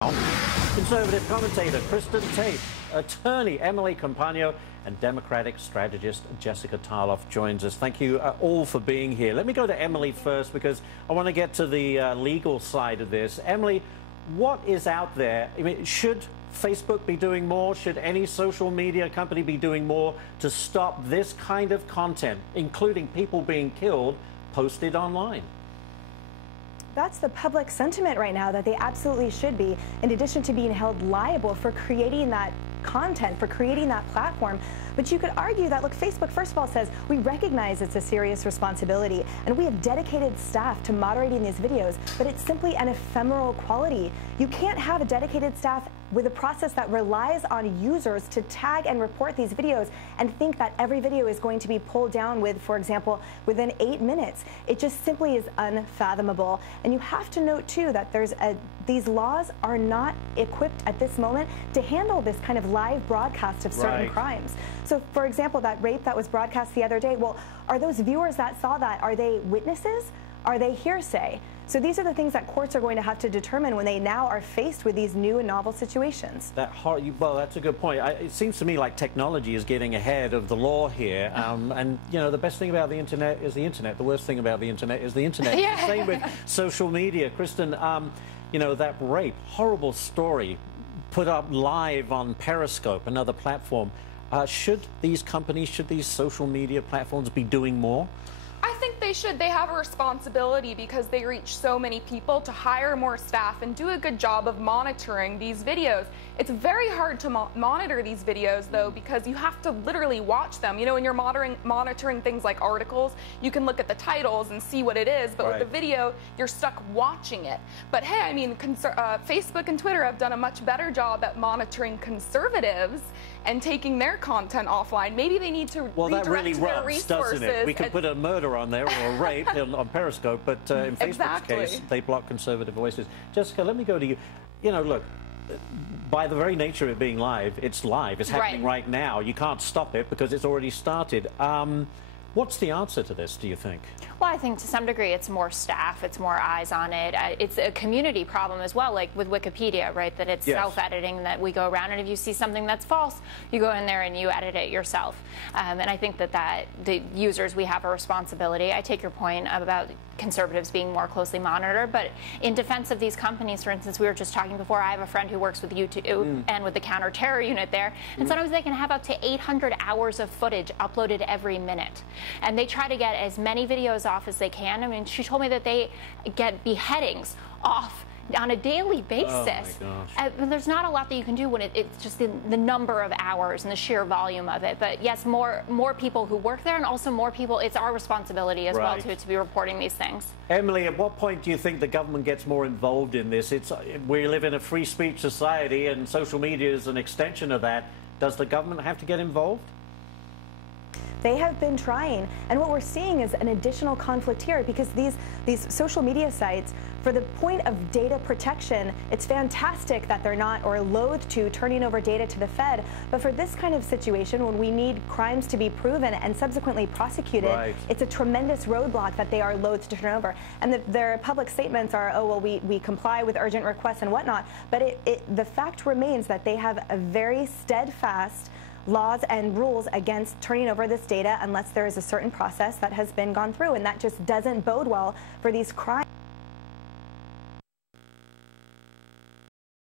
Conservative commentator Kristin Tate, attorney Emily Compagno, and Democratic strategist Jessica Tarlov joins us. Thank you all for being here. Let me go to Emily first because I want to get to the legal side of this. Emily, what is out there? I mean, should Facebook be doing more? Should any social media company be doing more to stop this kind of content, including people being killed, posted online? That's the public sentiment right now, that they absolutely should be, in addition to being held liable for creating that content, for creating that platform. But you could argue that, look, Facebook, first of all, says we recognize it's a serious responsibility, and we have dedicated staff to moderating these videos, but it's simply an ephemeral quality. You can't have a dedicated staff with a process that relies on users to tag and report these videos and think that every video is going to be pulled down with, for example, within 8 minutes. It just simply is unfathomable. And you have to note, too, that these laws are not equipped at this moment to handle this kind of live broadcast of certain crimes. So, for example, that rape that was broadcast the other day, well, are those viewers that saw that, are they witnesses? Are they hearsay? So these are the things that courts are going to have to determine when they now are faced with these new and novel situations. Well, that's a good point. It seems to me like technology is getting ahead of the law here. And, you know, the best thing about the internet is the internet. The worst thing about the internet is the internet. Yeah. Same with social media. Kristin, you know, that rape, horrible story, put up live on Periscope, another platform. Should these companies, should these social media platforms be doing more? I think they should. They have a responsibility because they reach so many people to hire more staff and do a good job of monitoring these videos. It's very hard to monitor these videos, though, because you have to literally watch them. You know, when you're monitoring things like articles, you can look at the titles and see what it is, but with the video, you're stuck watching it. But hey, I mean, Facebook and Twitter have done a much better job at monitoring conservatives and taking their content offline. Maybe they need to redirect their resources. Doesn't it? We could put a murder on there or a rape on Periscope, but in Facebook's case, they block conservative voices. Jessica, let me go to you. You know, look, by the very nature of it being live, it's live. It's happening right now. You can't stop it because it's already started. What's the answer to this, do you think? Well, I think to some degree it's more staff, it's more eyes on it. It's a community problem as well, like with Wikipedia, right? That it's self-editing, that we go around and if you see something that's false, you go in there and you edit it yourself. And I think that the users, we have a responsibility. I take your point about conservatives being more closely monitored, but in defense of these companies, for instance, we were just talking before, I have a friend who works with YouTube and with the counter-terror unit there, and sometimes they can have up to 800 hours of footage uploaded every minute. And they try to get as many videos off as they can. I mean, she told me that they get beheadings off on a daily basis. Oh my gosh. There's not a lot that you can do when it's just the number of hours and the sheer volume of it. But yes, more people who work there, and also more people, it's our responsibility as well to be reporting these things. Emily, at what point do you think the government gets more involved in this? We live in a free speech society and social media is an extension of that. Does the government have to get involved? They have been trying, and what we're seeing is an additional conflict here because these social media sites, for the point of data protection, it's fantastic that they're not, or loath to, turning over data to the Fed, but for this kind of situation when we need crimes to be proven and subsequently prosecuted, it's a tremendous roadblock that they are loath to turn over. And their public statements are, oh, well, we comply with urgent requests and whatnot, but the fact remains that they have a very steadfast laws and rules against turning over this data unless there is a certain process that has been gone through, and that just doesn't bode well for these crimes.